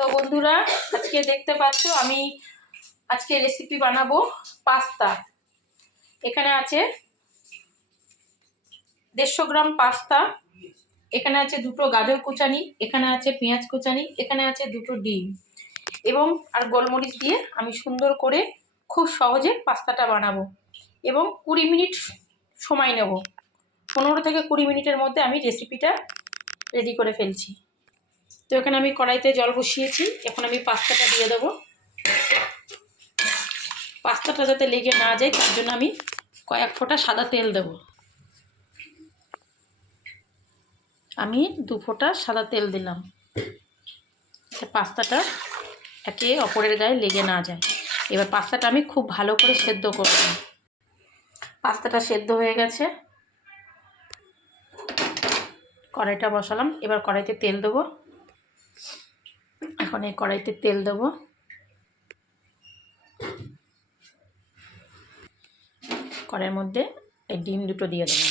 তো বন্ধুরা, আজকে দেখতে পাচ্ছ আমি আজকে রেসিপি বানাবো পাস্তা। এখানে আছে 150 গ্রাম পাস্তা, এখানে আছে দুটো গাজর কুচানি, এখানে আছে পেঁয়াজ কুচানি, এখানে আছে দুটো ডিম এবং আর গোলমরিচ দিয়ে আমি সুন্দর করে খুব সহজে পাস্তাটা বানাবো এবং 20 মিনিট সময় নেব। 15 থেকে 20 মিনিটের মধ্যে আমি রেসিপিটা রেডি করে ফেলছি। তো এখানে আমি কড়াইতে জল বসিয়েছি, এখন আমি পাস্তাটা দিয়ে দেবো। পাস্তাটা যাতে লেগে না যায় তার জন্য আমি কয়েক ফোঁটা সাদা তেল দেব। আমি 2 ফোঁটা সাদা তেল দিলাম, পাস্তাটা একে অপরের গায়ে লেগে না যায়। এবার পাস্তাটা আমি খুব ভালো করে সেদ্ধ করব। পাস্তাটা সেদ্ধ হয়ে গেছে, কড়াইটা বসালাম। এবার কড়াইতে তেল দেবো। এখন এই কড়াইতে তেল দেবো, কড়াইয়ের মধ্যে এই ডিম দুটো দিয়ে দেবো।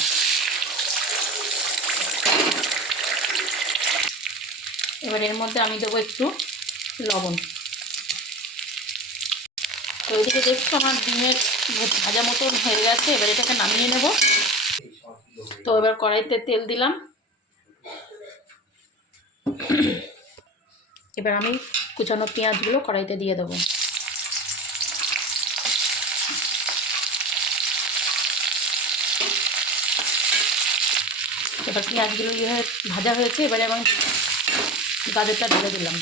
এবার এর মধ্যে আমি দেবো একটু লবণ। তো এদিকে দেখছো আমার ডিমের ভাজা মতন হয়ে গেছে, এবার এটাকে নামিয়ে নেব। তো এবার কড়াইতে তেল দিলাম, এবার আমি কুচানো পেঁয়াজগুলো কড়াইতে দিয়ে দেবো। এবার পেঁয়াজগুলো ভাজা হয়েছে, এবারে আমি গাজরটা ঢেলে দিলাম।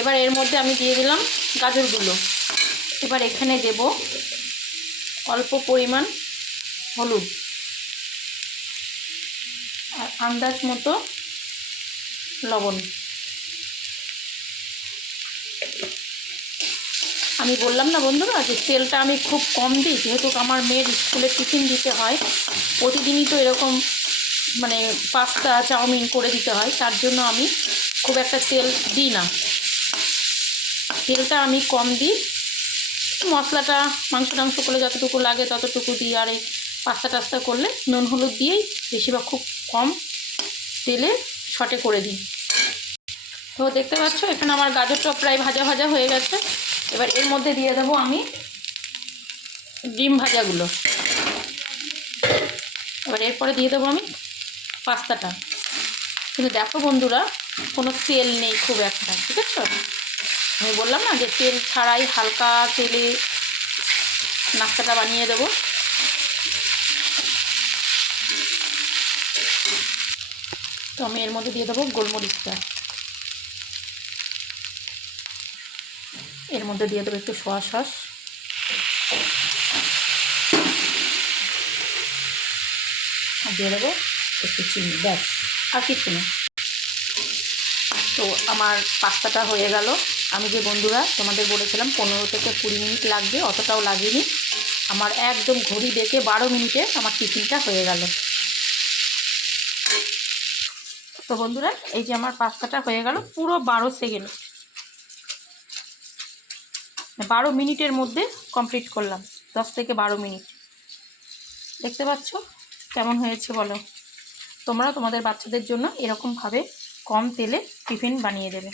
এবার এর মধ্যে আমি দিয়ে দিলাম গাজরগুলো। এবার এখানে দেব অল্প পরিমাণ হলুদ আর আন্দাজ মতো লবণ। আমি বললাম না বন্ধুরা যে তেলটা আমি খুব কম দিই, যেহেতু আমার মেয়ের স্কুলে টিফিন দিতে হয়, প্রতিদিনই তো এরকম মানে পাস্তা চাউমিন করে দিতে হয়, তার জন্য আমি খুব একটা তেল দিই না। তেলটা আমি কম দিই, মশলাটা মাংস টাংস করলে যতটুকু লাগে ততটুকু দিই, আর এই পাস্তা টাস্তা করলে নুন হলুদ দিয়েই বেশিরভাগ খুব কম তেলে শটে করে দিই। তো দেখতে পাচ্ছ এখানে আমার গাজরটা প্রায় ভাজা ভাজা হয়ে গেছে। এবার এর মধ্যে দিয়ে দেবো আমি ডিম ভাজাগুলো। এবার এরপরে দিয়ে দেবো আমি পাস্তাটা। কিন্তু দেখো বন্ধুরা, কোনো তেল নেই খুব একটা, ঠিক আছে? আমি বললাম না যে তেল ছাড়াই হালকা তেলে নাস্তাটা বানিয়ে দেবো। তো আমি এর মধ্যে দিয়ে দেবো গোলমরিচটা, এর মধ্যে দিয়ে দেবো একটু সোয়া সস, আর দিয়ে দেবো একটু চিনি, ব্যাস আর কিছু না। তো আমার পাস্তাটা হয়ে গেল। আমি যে বন্ধুরা তোমাদের বলেছিলাম 15 থেকে 20 মিনিট লাগবে, অতটাও লাগেনি। আমার একদম ঘড়ি দেখে 12 মিনিটে আমার টিফিনটা হয়ে গেল। তো বন্ধুরা, এই যে আমার পাস্তাটা হয়ে গেল পুরো 12 সেকেন্ড, 12 মিনিটের মধ্যে কমপ্লিট করলাম। 10 থেকে 12 মিনিট। দেখতে পাচ্ছ কেমন হয়েছে বলো? তোমরা তোমাদের বাচ্চাদের জন্য এরকমভাবে কম তেলে টিফিন বানিয়ে দেবে।